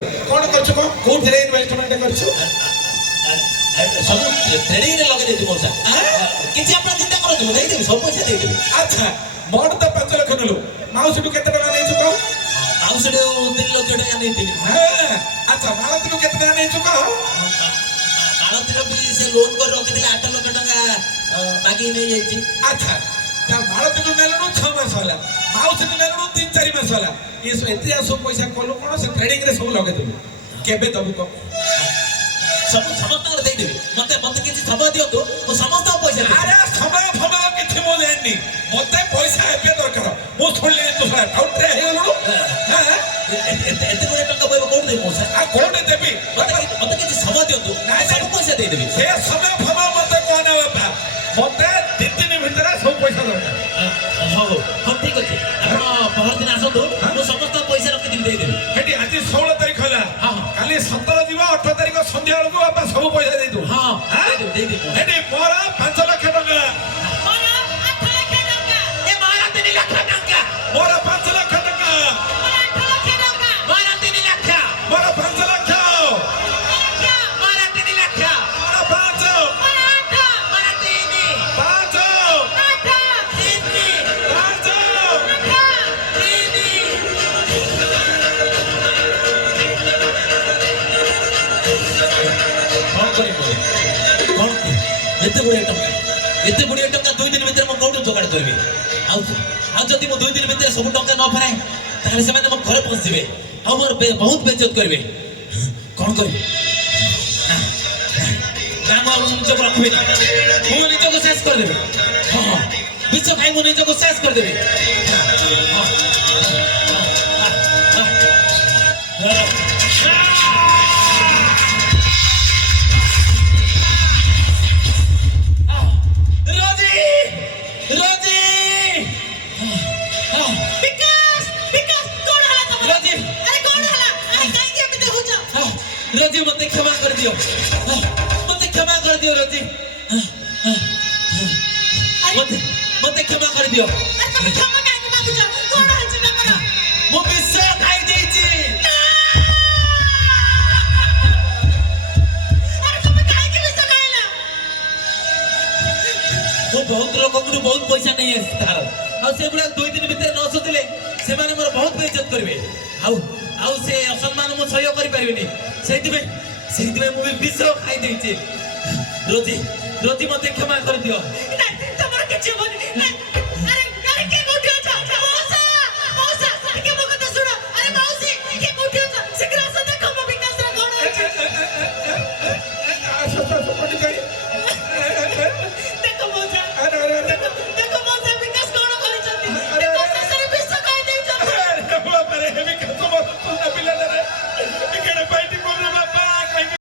कौन करछु को कोठे इन्वेस्टमेंट करछु सब ट्रेडिंग रे लगे देती मोसा किछि अपना चिंता करो तुम दे देबी सब पैसा दे देबी अच्छा मोड तो 5 लाख नलो माउसी टू केते टका नेछु को माउसी टू 3 लाख टका नेतिली हां अच्छा मालती टू केते टका नेछु को मालती रो भी से लोन कर रखिथिले 8 लाख टका बाकी नै जाईची अच्छा ता मालती टू नेलनु 6 मास होला माउसी टू नेलनु 3-4 मास होला ये सो एते सब पैसा कोलो कोन से ट्रेडिंग रे सब लगे देबू केबे दबु को सब समस्त दे देबी मते मते किछि समय दियो तो मो समस्त पैसा दे अरे समय फमा किछि मो लेनी मते पैसा एबे दरकार मो छोड़ले तो आउट रे हे गलु हां एते कोए टका बोइबो कोन दे मोसा आ कोन देबी मते किछि समय दियो तो सब पैसा दे देबी से समय फमा मते कोन बाबा मते 3 दिन भीतर सब पैसा दरकार हो हो ठीक अछि आपण पहर दिन आसो तो मो समस्त पैसा रखि दे देबी हेटी आज 16 तारीख होला हां काली 17 जीवा 18 तारीख संध्या बेलको बाबा सब पैसा दे दो हां दे दे हेटी मोरा 5 लाख टका मोरा 8 लाख टका ए मोरा 3 लाख टका मोरा 5 लाख टका मोरा 8 लाख टका मोरा 3 लाख मोरा 5 लाख मोरा 3 लाख मोरा 5 मोरा 8 मोरा 3 5 8 3 5 एते बुढ़िया टका 2 दिन भीतर मो कोठो जोगाड़ करबी आ जदी मो 2 दिन भीतर सब टका न फेराय ताले से माने मो घरे पहुंच जिवे आ मोर बहुत बेइज्जत करबे कोन करबी नाम निज को रखबे मो निज को शेष कर देबे हां बिच खाई मो निज को शेष कर देबे रोजी मते क्षमा कर दियो रोजी मते क्षमा कर दियो अरे क्षमा काहे मांगु छ कोन है छ तमरा मो विश्व खाई देछि अरे तुम काहे के विश्व खाइला मो बहुत लोग को बहुत पैसा नहीं है तार आ से बुला 2 दिन भीतर न सोतले से माने मोर बहुत बेइज्जत करबे आउ से असम्मान मो सहयोग करि परिबिनी सेहिति में मु विश्व खाई देछि रोजी मते क्षमा कर दियो ना